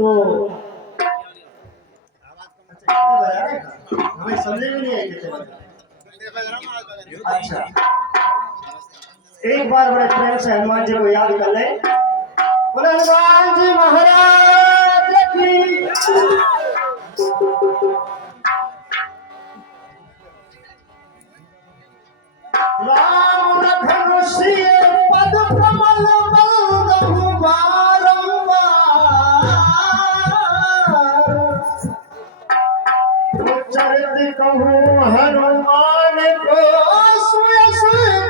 तो हमें समझ में नहीं आई कितने बजे। अच्छा, एक बार बड़े प्रेम से हनुमान जी को याद कर ले। बोले हनुमान जी महाराज की। राम धनुषी पद कमल बंदहु बारंबार। चरित कहूँ हनुमान को सुयस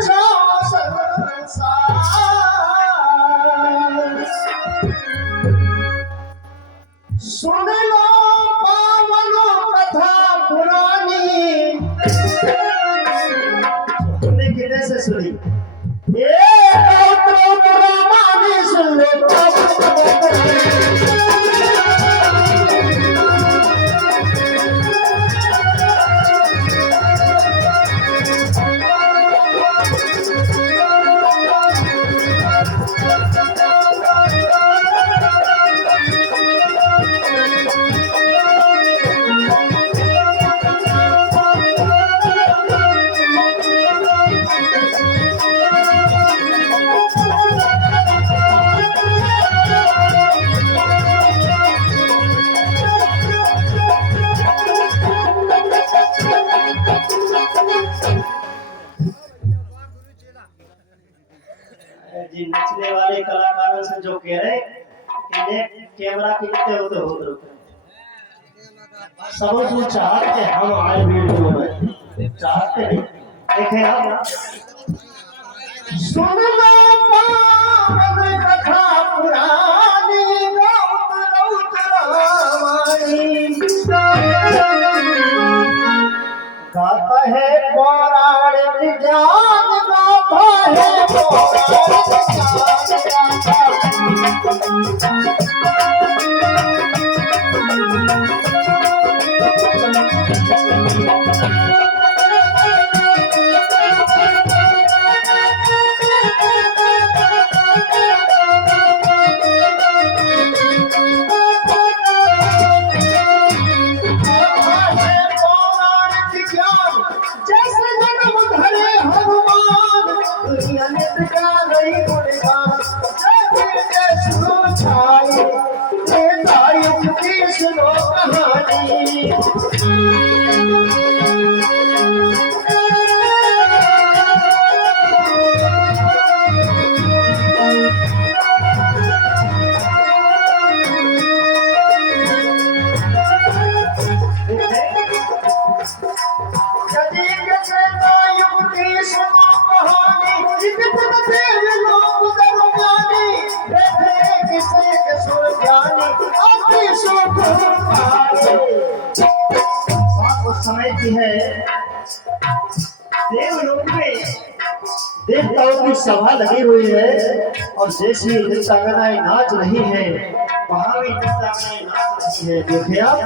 छो संसार। सुन लो पावन कथा पुरानी। तुमने कितने से सुनी? ये पुरानी सुन लो। जी नचने वाले कलाकारों से जो कह रहे इन्हें कैमरा के कितने होते सब जो चाहते हम आए वीडियो में चाहते नहीं देखे आप। सुन लो पावन कथा पुरानी गाता है पौराणिक ज्ञान गाता है पौराणिक समय की है। देवलोक में देवताओं की सभा लगी हुई है और जैसी नृत्यांगनाएं नाच रही है वहां भी नृत्यांगनाएं नाच रही है। देखिए आप,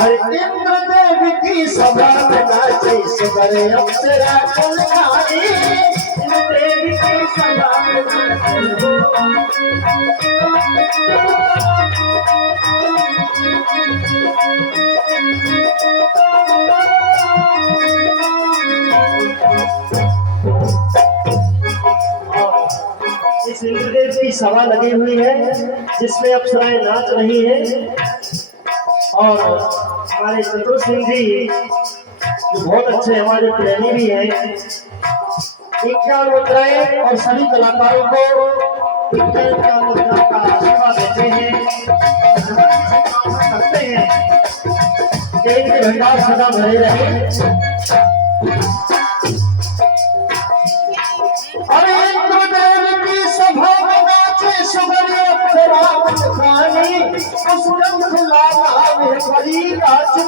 अरे इंद्र देव की सभा में नाचे सुबह अप्सरा कल्याणी। इंद्र देव की सभा में नाचे इस इंद्रदेव की सभा लगी हुई है जिसमें अप्सराएं नाच रही हैं और हमारे चतुर सिंह जी जो बहुत अच्छे हमारे प्रेमी भी हैं 51 मुद्राएं और सभी कलाकारों को 51 मुद्रा का आशीर्वाद देते हैं करते हैं कि इनके भंडार सदा भरे रहे।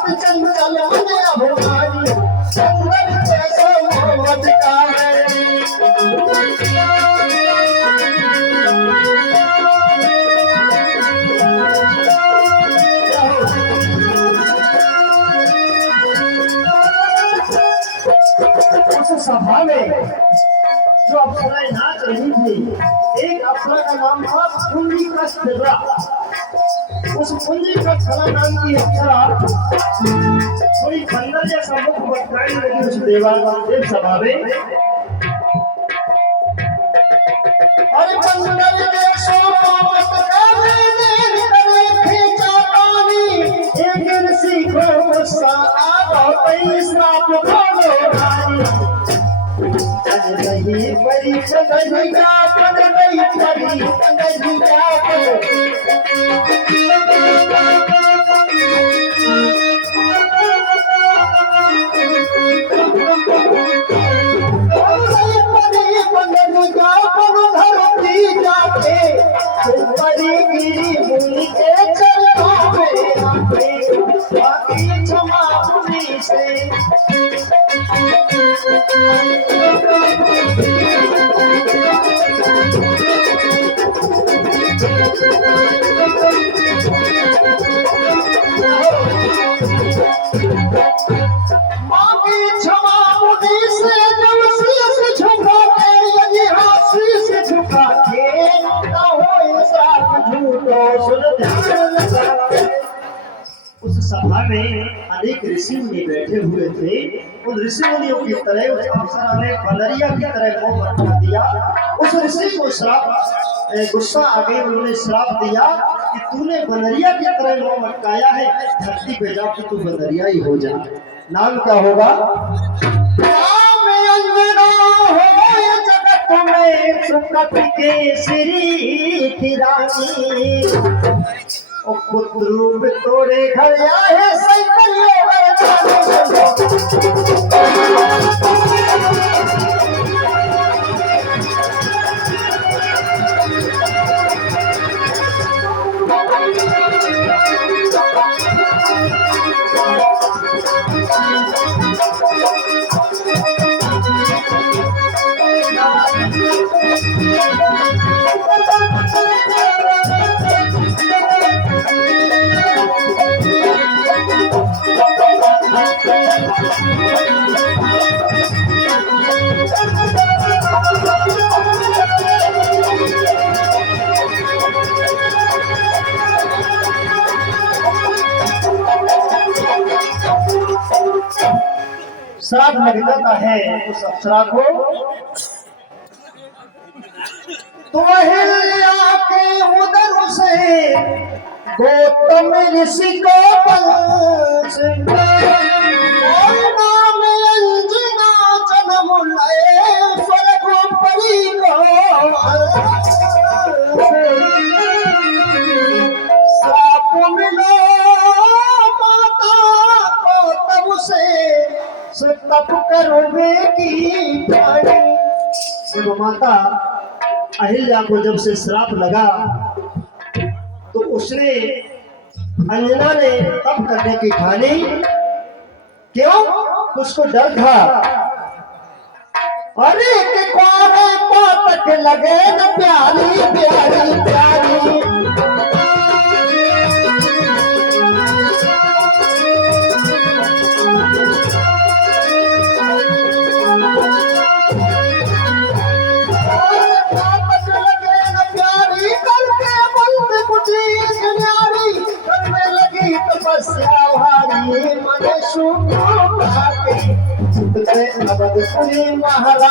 चंचल अभिमानी उस सभा में जो अप्सराएं नाच रही थी, एक अप्सरा का नाम था कुंडी का उस कुंजी का छला नाम की अप्सरा थोड़ी बंदर जैसा मुख बटकाने लगी उस देव सभा में। अरे बंदर देखो एक ऋषि को गुस्सा आ गई श्राप खोलो भाई। नहीं परी कन्हैया पद नहीं परी कन्हैया परी गिरी मुनि के चरणों में आके क्षमा मुनि से। उस सभा में अनेक ऋषि मुनि बैठे हुए थे। उन ऋषि मुनियों की तरह उस अप्सरा ने बंदरिया की तरह मुंह बना दिया। उस ऋषि को श्राप गुस्सा आ गई। उन्होंने श्राप दिया कि तूने बंदरिया की तरह मुंह मटकाया है, धरती पे जा कि तू बंदरिया ही हो जा। नाम क्या होगा? के श्री की रानी पुत्र रूप तोरे घर आए श्राप लग जाता है उस अप्सरा को। तो अहिल्या के उदर से गौतम ऋषि को वंश नाम अंजना जन्म लय स्वर्ग परी को श्राप मिलो माता को तब से तप करोगे की प्राणी। माता अहिल्या को जब से श्राप लगा तो उसने अंजना ने तप करने की ठानी। क्यों? उसको डर था अरे के क्वारे पातक लगे न प्यारी प्यारी प्यारी। अवधपुरी महाराज अवधपुरी महाराज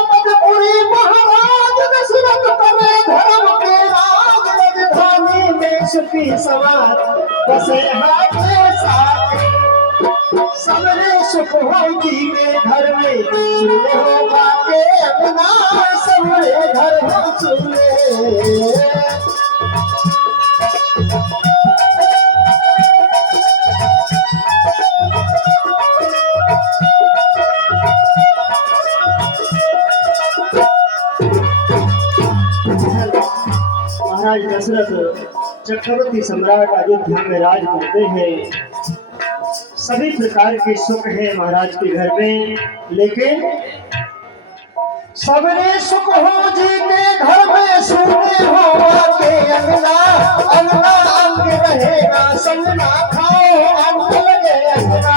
अवधपुरी महाराज दशरथ करे धर्म के राज राजधानी में सुखी सवार बसे हाथे साथ सबरे सुख होगी के घर में सुने हो बाके अपना सबरे घर हो सुने। महाराज दशरथ चक्रवर्ती सम्राट अयोध्या में राज करते हैं। सभी प्रकार के सुख है महाराज के घर में, लेकिन सबने सुख हो जी के घर में सोने हो आके अंगना अंगना अंग रहेगा संगना खाओ अंग लगे अंगना।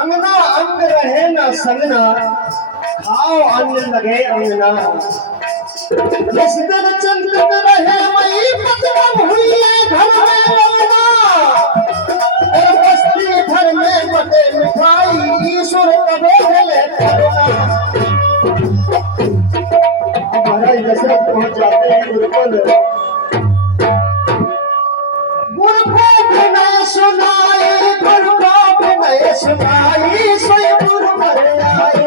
अंगना अंग रहे ना संगना खाओ अंग लगे अंगना। जिस दिन चंद्र रहे मई मतलब हुई है घर में लगना और बस्ती भर में बटे मिठाई ईश्वर कबे मिले करना। अब महाराज दशरथ पहुंच जाते हैं गुरुकुल। गुरुकुल बिना सुनाई गुरुकुल बिना सुनाई सोई गुरु घर आए।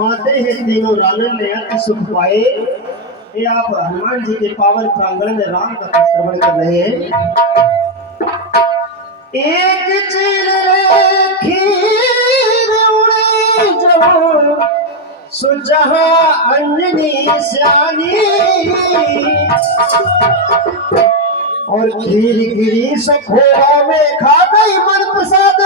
पाते हैं तीनों रानन ने अति सुख पाए। ये आप हनुमान जी के पावन प्रांगण में राम का श्रवण कर रहे हैं। एक चीर खीर उड़े जब सुजहा अंजनी श्यानी और खीर गिरी सखोरा में खा गई मन प्रसाद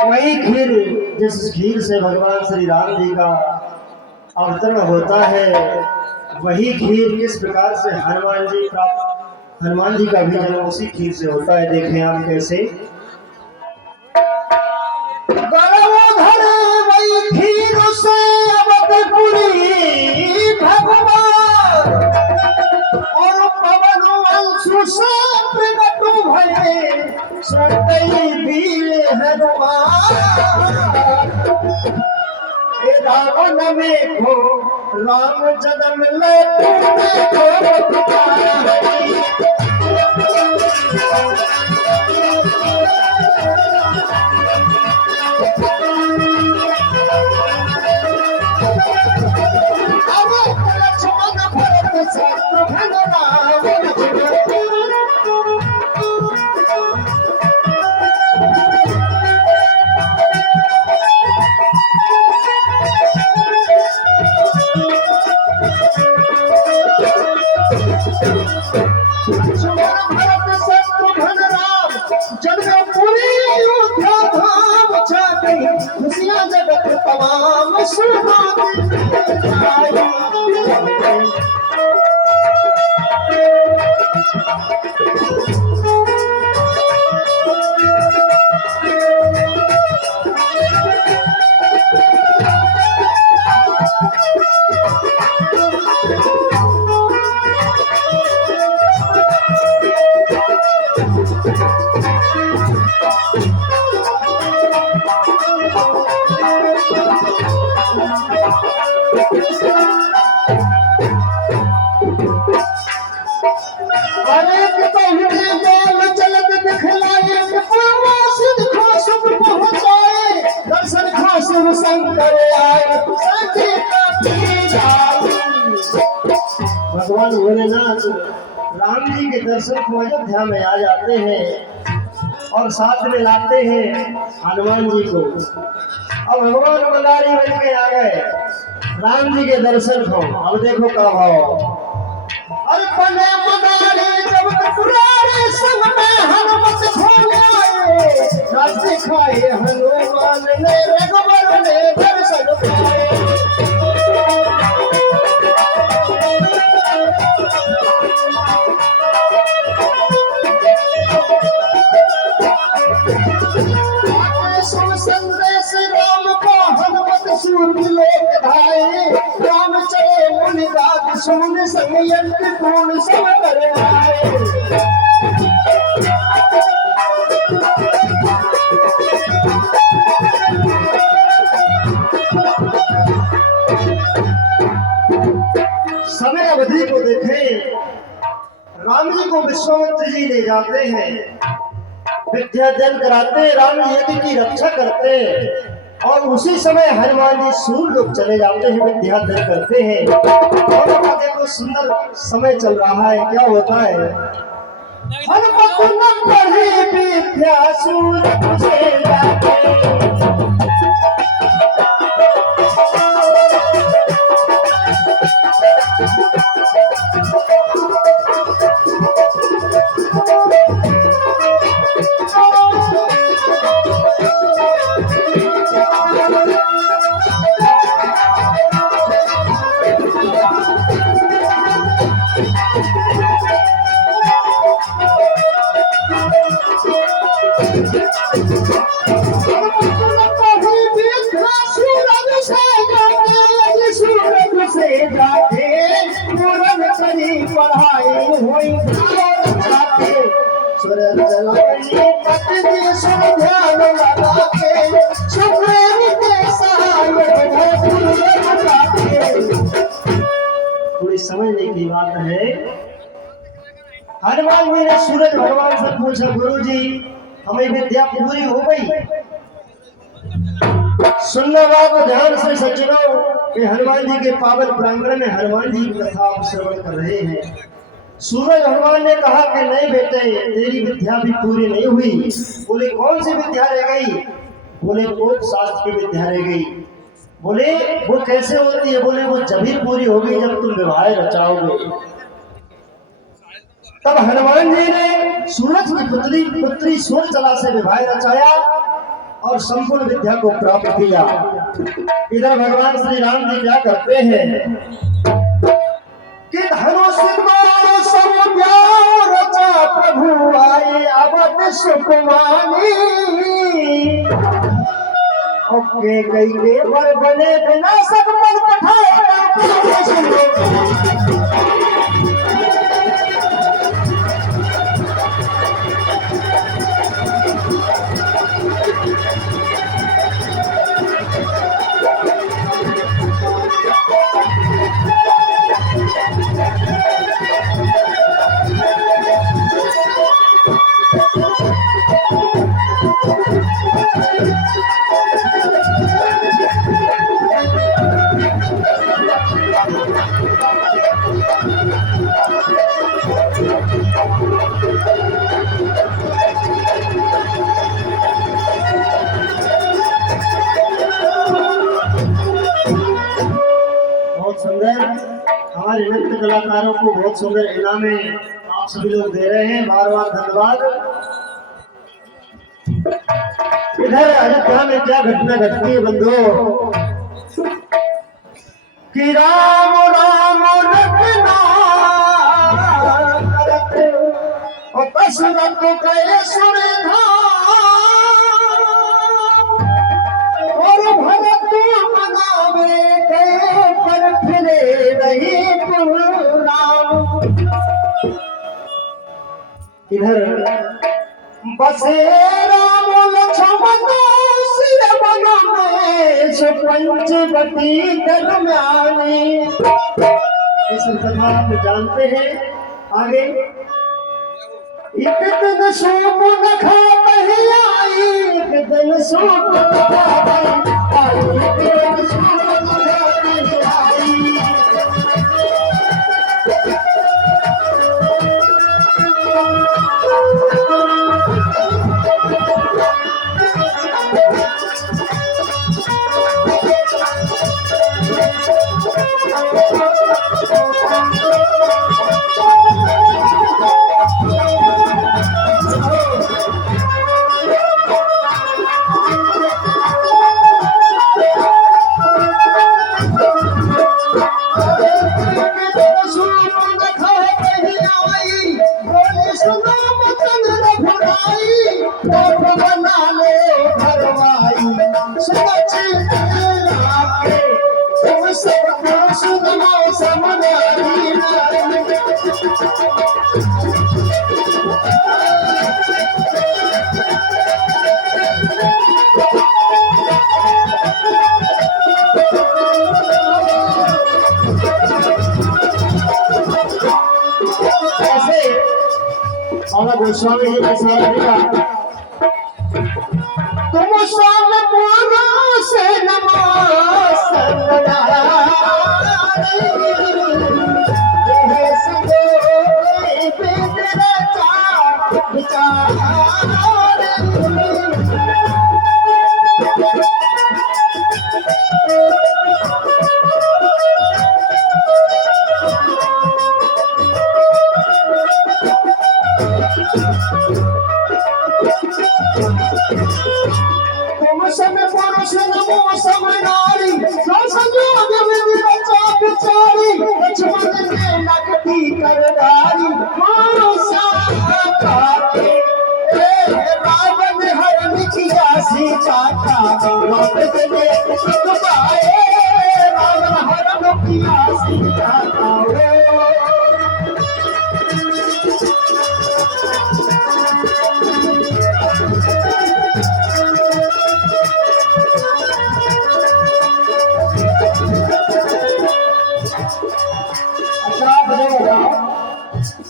वही खीर जिस खीर से भगवान श्री राम जी का अवतरण होता है, वही खीर किस प्रकार से हनुमान जी का भी जन्म उसी खीर से होता है। देखें आप कैसे वही खीर से अवतपुरी भगवान और पवन अंशु से प्रगट भये सतई वीर हनुमान। रावण में हो राम जन्म ले खुशियां जगत तमाम सुना भगवान भोलेनाथ राम जी के दर्शन को अयोध्या में आ जाते हैं और साथ में लाते हैं हनुमान जी को। अब भगवान मदारी बन के आ गए। राम जी के दर्शन हो। अब देखो का भाव। अर्पण मदारी जब पुरारे संग में हनुमत खोले आए, राज दिखाए हनुमान ने रघुवर ने दर्शन पाए। संदेश राम को हनुमत सूर लोक धाये, राम चले मुनिराज सुन संयंत्र पूर्ण सब कर आए। समय अवधि को देखें, राम जी को विश्वामित्र जी ले जाते हैं, विद्याध्ययन कराते, राम यज्ञ की रक्षा करते, और उसी समय हनुमान जी सूर्य लोग चले जाते हैं, विद्याध्ययन करते हैं। और अब देखो सुंदर समय चल रहा है, क्या होता है। हनुमत न पढ़े विद्या सूर्य से जाते, पढ़ाई हुई सूरज जलाए पति सुन ध्यान लगा के, सुप्रेम के सहाय थोड़ी समझने की बात है। हनुमान जी ने सूरज भगवान से पूछा, गुरु जी हमें विद्या पूरी हो गई। सुनना बात ध्यान से सज्जनों कि हनुमान जी के पावन प्रांगण में हनुमान जी की कथा आप श्रवण कर रहे हैं। सूरज भगवान ने कहा कि नहीं बेटे, तेरी विद्या भी पूरी नहीं हुई। बोले कौन सी विद्या रह गई? बोले कोप शास्त्र की विद्या रह गई। बोले वो कैसे होती है? बोले वो जब ही पूरी होगी जब तुम विवाह रचाओगे। तब हनुमान जी ने सूरज की पुत्री सूर्यचला से विवाह रचाया और संपूर्ण विद्या को प्राप्त किया। इधर भगवान श्री राम जी क्या करते हैं कि धनुष को सब प्यार रचा प्रभु आए अवध सुकुमानी। ओके कई के बर बने बिना सब पर पठाए। हमारे नृत्य कलाकारों को बहुत सुंदर इनामे आप सभी लोग दे रहे हैं, बार बार धन्यवाद। इधर अयोध्या में क्या घटना घटती है बंधु कि राम राम रटना करते और दशरथ गए सुरधाम और भरत मनावे गए पर फिरे नहीं राम। इधर बसे राम लक्ष्मण सिर बन में पंचवटी दरम्यानी। इस कथा आप जानते हैं। आगे एक दिन सोम न खाते आई, एक दिन सोम न खाते आई, एक दिन सोम न खाते आई। बाबा गोस्वामी जी के साथ लिखा, तुम सब पुरुष से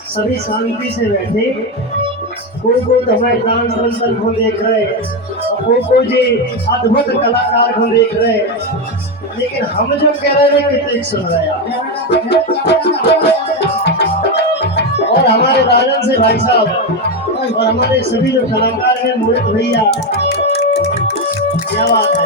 सभी शांति से बैठे, कोई तो हमारे डांस मंडल को देख रहे, कोई जी अद्भुत कलाकार को देख रहे, लेकिन हम जो कह रहे हैं कितने सुन रहे हैं। और हमारे राजन से भाई साहब और हमारे सभी जो कलाकार हैं, मोहित भैया, क्या बात है।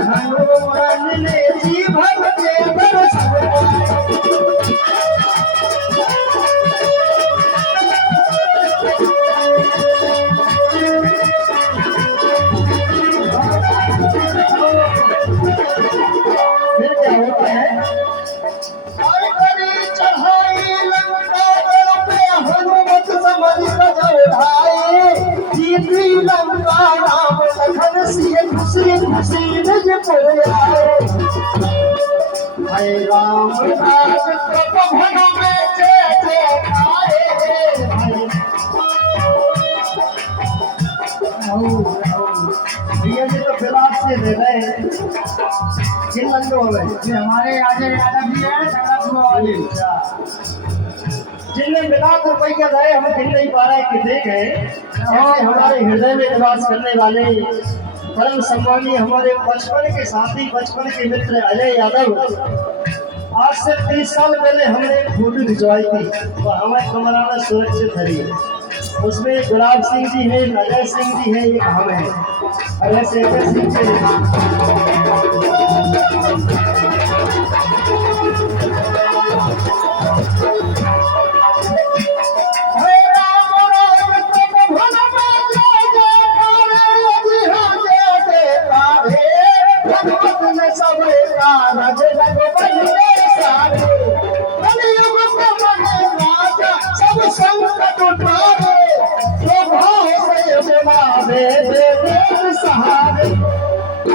हनुमान ने जी भर के बरस फिर क्या होता है, चढ़ाई लंका पे हनुमत समझ भाई जीती लंका राम लखन सिय खुशी खुशी नज पर आए। हरे राम राज प्रभु में जय जयकारे। भैया जी तो फिलहाल से दे रहे जिन लंडों में हमारे राजा यादव जी है, जिनने बिना रुपये रहे हम गिन नहीं पा रहे कि देखें। और हमारे हृदय में निवास करने वाले परम सम्मानीय हमारे बचपन के साथी, बचपन के मित्र अजय यादव, आज से 30 साल पहले हमने एक फोटो खिंचवाई थी और हमारे कमरा में सुरक्षित धरी। उसमें गुलाब सिंह जी है, अजय सिंह जी है, एक हम है, अजय शेखर सिंह जी।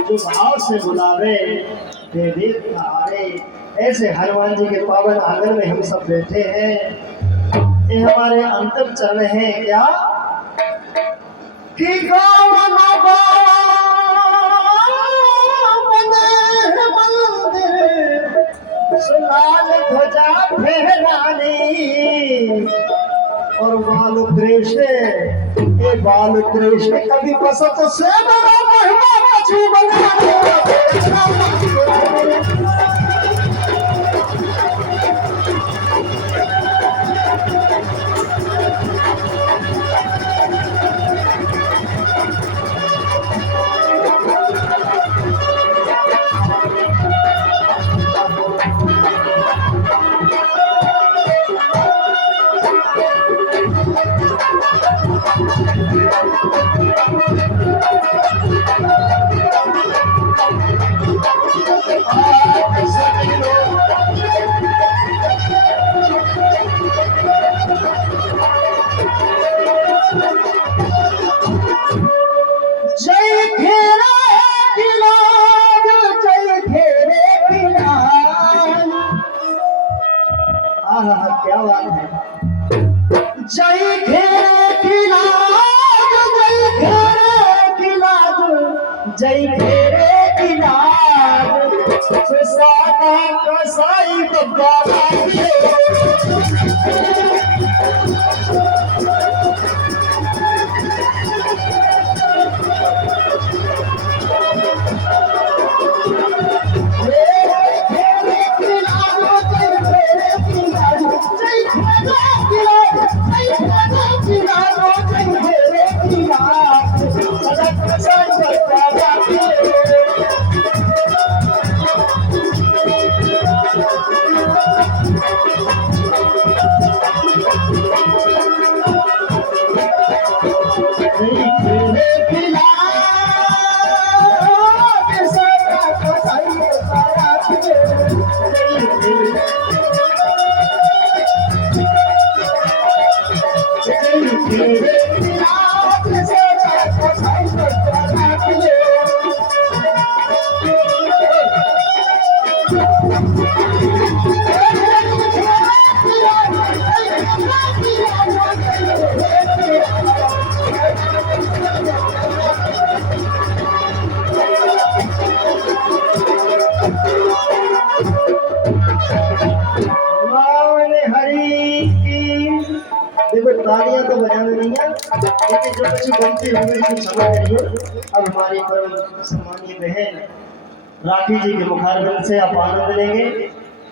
जो भाव से बुलावे दे दे सहारे, ऐसे हनुमान जी के पावन आंगन में हम सब बैठे हैं। ये हमारे अंतिम चरण है क्या कि सुलाल ध्वजा फहरानी और बाल कृष्ण, ए बाल कृष्ण कभी पसंद से बड़ा महिमा बचू बनाने। जय घेरा किलाज, जय घेरे किलाज। आहा क्या बात है। जय घेरे किलाज, जय घेरे किलाज, जय घेरे किलाज। सुसाना कसाई बाबा देखो तालियां तो बजानी नहीं है, लेकिन जो कुछ गलती हो गई कुछ क्षमा करिए। अब हमारी परम सम्मानीय बहन राखी जी के मुखारबिंद से आप आनंद लेंगे।